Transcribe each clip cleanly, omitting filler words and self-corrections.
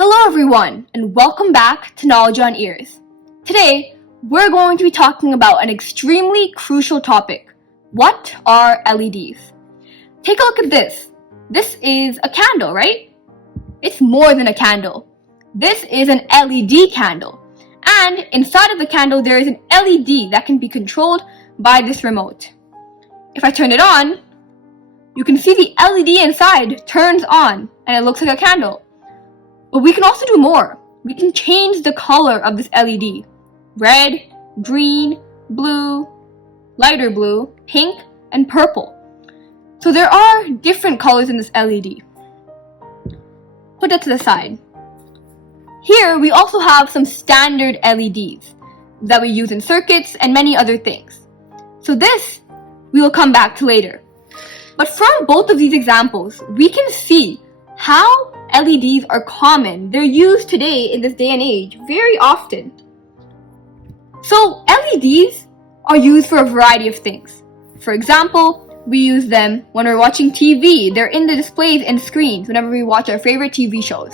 Hello everyone, and welcome back to Knowledge on Ears. Today, we're going to be talking about an extremely crucial topic. What are LEDs? Take a look at this. This is a candle, right? It's more than a candle. This is an LED candle. And inside of the candle, there is an LED that can be controlled by this remote. If I turn it on, you can see the LED inside turns on, and it looks like a candle. But we can also do more. We can change the color of this LED. Red, green, blue, lighter blue, pink, and purple. So there are different colors in this LED. Put that to the side. Here we also have some standard LEDs that we use in circuits and many other things. So this we will come back to later. But from both of these examples, we can see how LEDs are common. They're used today in this day and age very often. So LEDs are used for a variety of things. For example, we use them when we're watching TV. They're in the displays and screens whenever we watch our favorite TV shows.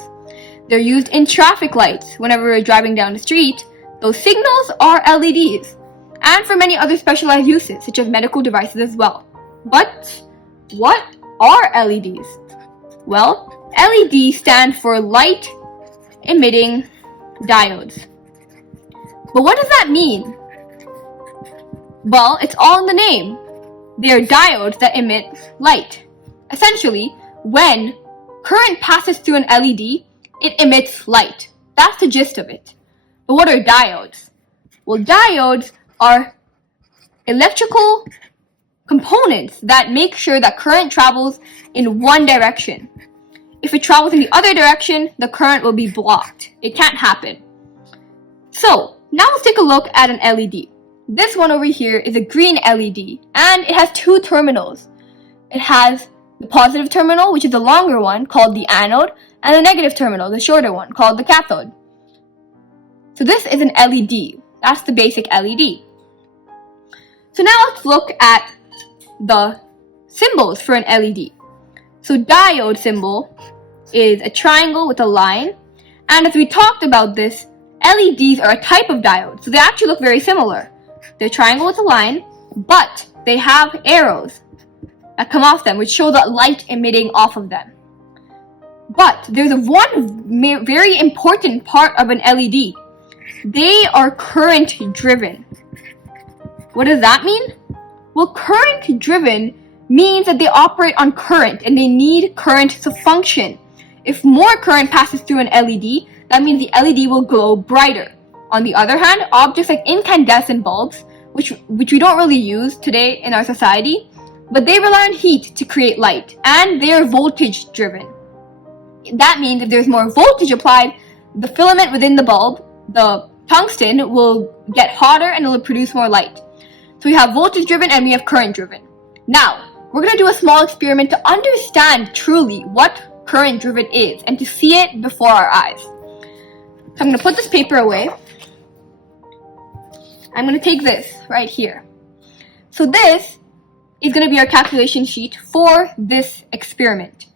They're used in traffic lights whenever we're driving down the street. Those signals are LEDs. And for many other specialized uses, such as medical devices as well. But what are LEDs? Well, LED stands for light emitting diodes. But what does that mean? Well, it's all in the name. They are diodes that emit light. Essentially, when current passes through an LED, it emits light. That's the gist of it. But what are diodes? Well, diodes are electrical components that make sure that current travels in one direction. If it travels in the other direction, the current will be blocked. It can't happen. So, now let's take a look at an LED. This one over here is a green LED, and it has two terminals. It has the positive terminal, which is the longer one, called the anode, and the negative terminal, the shorter one, called the cathode. So this is an LED. That's the basic LED. So now let's look at the symbols for an LED. So diode symbol is a triangle with a line, and as we talked about this, LEDs are a type of diode, so they actually look very similar. They're a triangle with a line, but they have arrows that come off them, which show the light emitting off of them. But there's one very important part of an LED. They are current driven. What does that mean? Well, current driven means that they operate on current and they need current to function. If more current passes through an LED, that means the LED will glow brighter. On the other hand, objects like incandescent bulbs, which we don't really use today in our society, but they rely on heat to create light, and they are voltage driven. That means if there's more voltage applied, the filament within the bulb, the tungsten, will get hotter and it will produce more light. So we have voltage driven and we have current driven. Now, we're going to do a small experiment to understand truly what current driven is and to see it before our eyes. So I'm going to put this paper away. I'm going to take this right here. So this is going to be our calculation sheet for this experiment.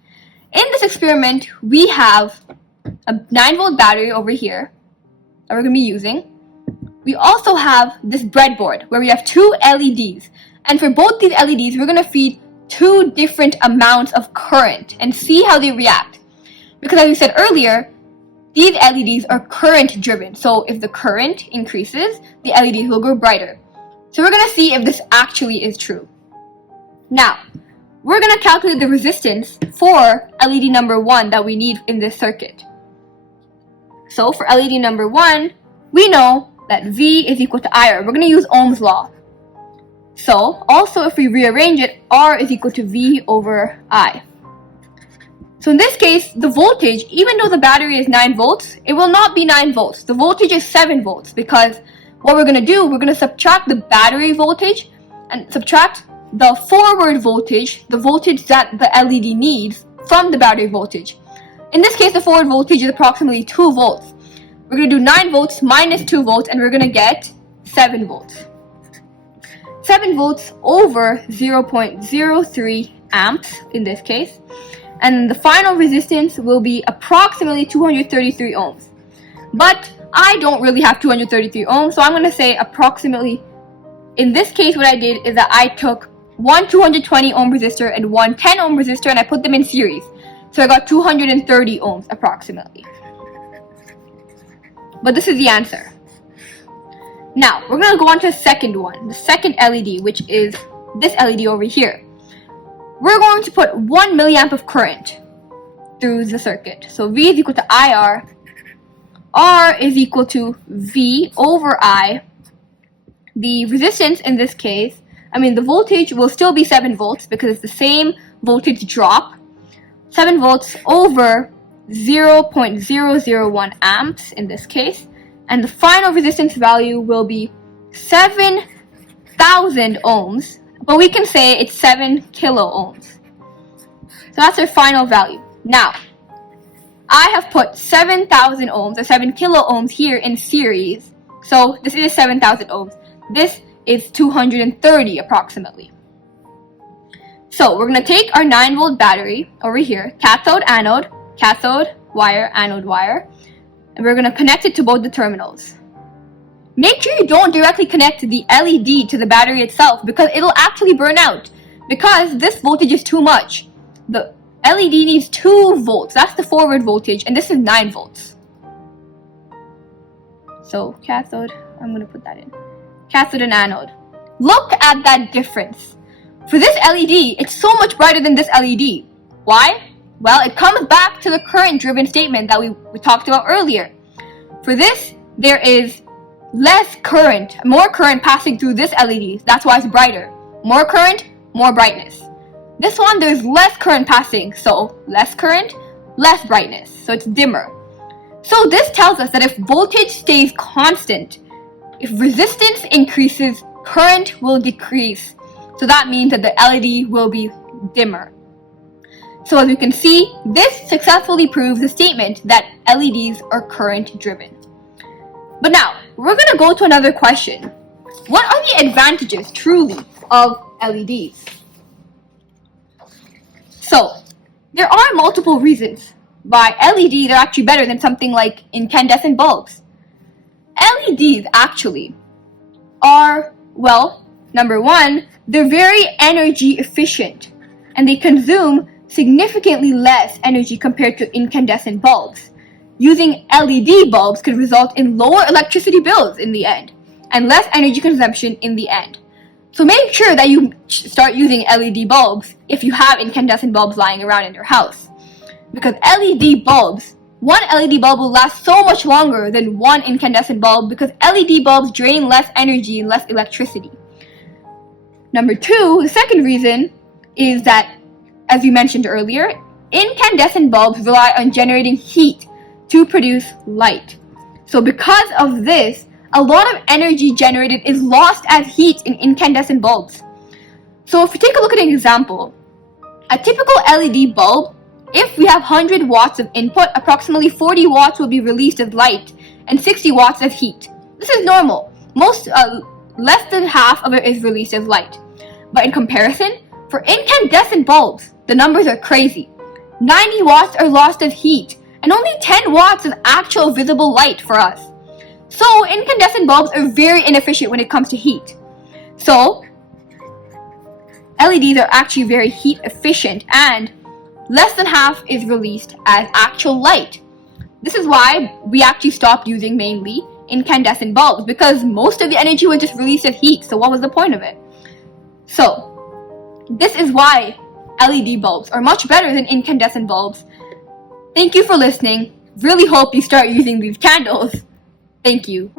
In this experiment, we have a 9-volt battery over here that we're going to be using. We also have this breadboard where we have two LEDs. And for both these LEDs, we're going to feed two different amounts of current and see how they react. Because as we said earlier, these LEDs are current driven. So if the current increases, the LEDs will go brighter. So we're going to see if this actually is true. Now, we're going to calculate the resistance for LED number 1 that we need in this circuit. So for LED number 1, we know that V is equal to I, or we're going to use Ohm's law. So, also if we rearrange it, R is equal to V over I. So in this case, the voltage, even though the battery is 9 volts, it will not be 9 volts. The voltage is 7 volts because what we're going to do, we're going to subtract the battery voltage and subtract the forward voltage, the voltage that the LED needs, from the battery voltage. In this case, the forward voltage is approximately 2 volts. We're going to do 9 volts minus 2 volts and we're going to get 7 volts. 7 volts over 0.03 amps in this case. and the final resistance will be approximately 233 ohms. But I don't really have 233 ohms, so I'm going to say approximately. In this case, what I did is that I took one 220 ohm resistor and one 10 ohm resistor and I put them in series. So I got 230 ohms approximately. But this is the answer. Now, we're going to go on to the second one, the second LED, which is this LED over here. We're going to put 1 milliamp of current through the circuit. So V is equal to IR. R is equal to V over I. The resistance in this case, the voltage will still be 7 volts because it's the same voltage drop. 7 volts over 0.001 amps in this case. And the final resistance value will be 7,000 ohms. But we can say it's 7 kilo ohms. So that's our final value. Now, I have put 7,000 ohms or 7 kilo ohms here in series. So this is 7,000 ohms. This is 230 approximately. So we're going to take our 9 volt battery over here, cathode, wire, anode, wire, and we're going to connect it to both the terminals. Make sure you don't directly connect the LED to the battery itself because it'll actually burn out because this voltage is too much. The LED needs 2 volts, that's the forward voltage, and this is 9 volts. So cathode, I'm going to put that in. Cathode and anode. Look at that difference. For this LED, it's so much brighter than this LED. Why? Well, it comes back to the current-driven statement that we talked about earlier. For this, there is less current, more current passing through this LED. That's why it's brighter. More current, more brightness. This one, there's less current passing, so less current, less brightness. So it's dimmer. So this tells us that if voltage stays constant, if resistance increases, current will decrease. So that means that the LED will be dimmer. So as we can see, this successfully proves the statement that LEDs are current driven. But now, we're going to go to another question. What are the advantages, truly, of LEDs? So, there are multiple reasons why LEDs are actually better than something like incandescent bulbs. LEDs actually are, well, number one, they're very energy efficient and they consume significantly less energy compared to incandescent bulbs. Using LED bulbs could result in lower electricity bills in the end and less energy consumption in the end. So make sure that you start using LED bulbs if you have incandescent bulbs lying around in your house. Because LED bulbs, one LED bulb will last so much longer than one incandescent bulb because LED bulbs drain less energy and less electricity. Number two, the second reason is that, as we mentioned earlier, incandescent bulbs rely on generating heat to produce light. So because of this, a lot of energy generated is lost as heat in incandescent bulbs. So if we take a look at an example, a typical LED bulb, if we have 100 watts of input, approximately 40 watts will be released as light and 60 watts as heat. This is normal. Less than half of it is released as light. But in comparison, for incandescent bulbs, the numbers are crazy. 90 watts are lost as heat, and only 10 watts is actual visible light for us. So incandescent bulbs are very inefficient when it comes to heat. So LEDs are actually very heat efficient and less than half is released as actual light. This is why we actually stopped using mainly incandescent bulbs because most of the energy was just released as heat, so what was the point of it? So this is why LED bulbs are much better than incandescent bulbs. Thank you for listening. Really hope you start using these candles. Thank you.